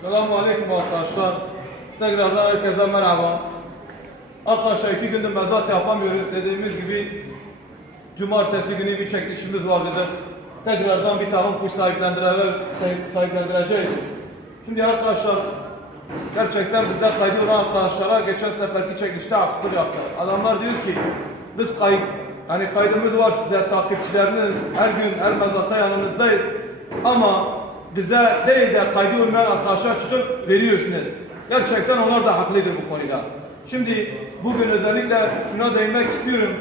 Selamun Aleyküm arkadaşlar. Tekrardan herkese merhaba. Arkadaşlar iki gündür mezat yapamıyoruz. Dediğimiz gibi cumartesi günü bir çekilişimiz var dedik. Tekrardan bir takım kuş sahiplendireceğiz. Şimdi arkadaşlar gerçekten bizde kaydı olan arkadaşlara geçen seferki çekilişte haksızlık yaptılar. Adamlar diyor ki biz kayıt hani kaydımız var size takipçileriniz her gün her mezatta yanınızdayız ama bize değil de kaydı olmayan arkadaşlar çıkıp veriyorsunuz. Gerçekten onlar da haklıdır bu konuda. Şimdi bugün özellikle şuna değinmek istiyorum.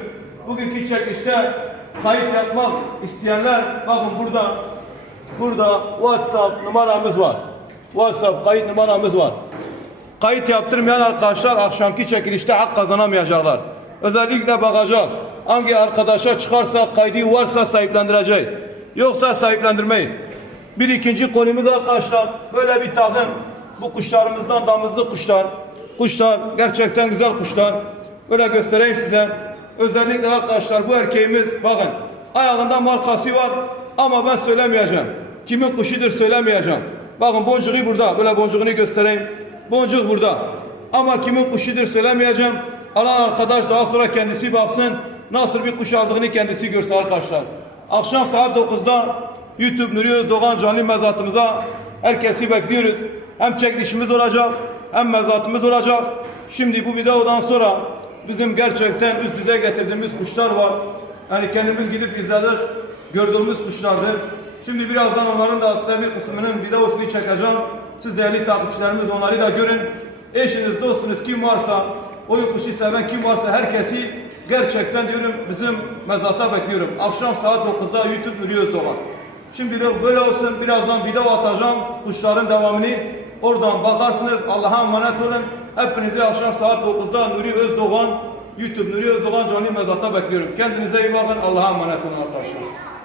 Bugünkü çekilişte kayıt yapmak isteyenler bakın burada burada WhatsApp numaramız var. WhatsApp kayıt numaramız var. Kayıt yaptırmayan arkadaşlar akşamki çekilişte hak kazanamayacaklar. Özellikle bakacağız. Hangi arkadaşa çıkarsa kaydı varsa sahiplendireceğiz. Yoksa sahiplendirmeyiz. Bir ikinci konumuz arkadaşlar böyle bir takım bu kuşlarımızdan damızlı kuşlar. Kuşlar gerçekten güzel kuşlar. Böyle göstereyim size. Özellikle arkadaşlar bu erkeğimiz bakın ayağında markası var ama ben söylemeyeceğim. Kimin kuşudur söylemeyeceğim. Bakın boncuğu burada. Böyle boncuğunu göstereyim. Boncuk burada. Ama kimin kuşudur söylemeyeceğim. Alan arkadaş daha sonra kendisi baksın. Nasıl bir kuş aldığını kendisi görsün arkadaşlar. Akşam saat 9'da YouTube Nuri Özdoğan canlı mezatımıza herkesi bekliyoruz. Hem çekilişimiz olacak hem mezatımız olacak. Şimdi bu videodan sonra bizim gerçekten üst düzey getirdiğimiz kuşlar var. Yani kendimiz gidip izledik. Gördüğümüz kuşlardır. Şimdi birazdan onların da size bir kısmının videosunu çekeceğim. Siz değerli takipçilerimiz onları da görün. Eşiniz, dostunuz kim varsa, oyun kuşu seven kim varsa herkesi gerçekten diyorum bizim mezatta bekliyorum. Akşam saat 9'da YouTube Nuri Özdoğan. Şimdilik böyle olsun. Birazdan video atacağım. Kuşların devamını oradan bakarsınız. Allah'a emanet olun. Hepinizi akşam saat 9'da Nuri Özdoğan YouTube Nuri Özdoğan canlı mezatta bekliyorum. Kendinize iyi bakın. Allah'a emanet olun arkadaşlar.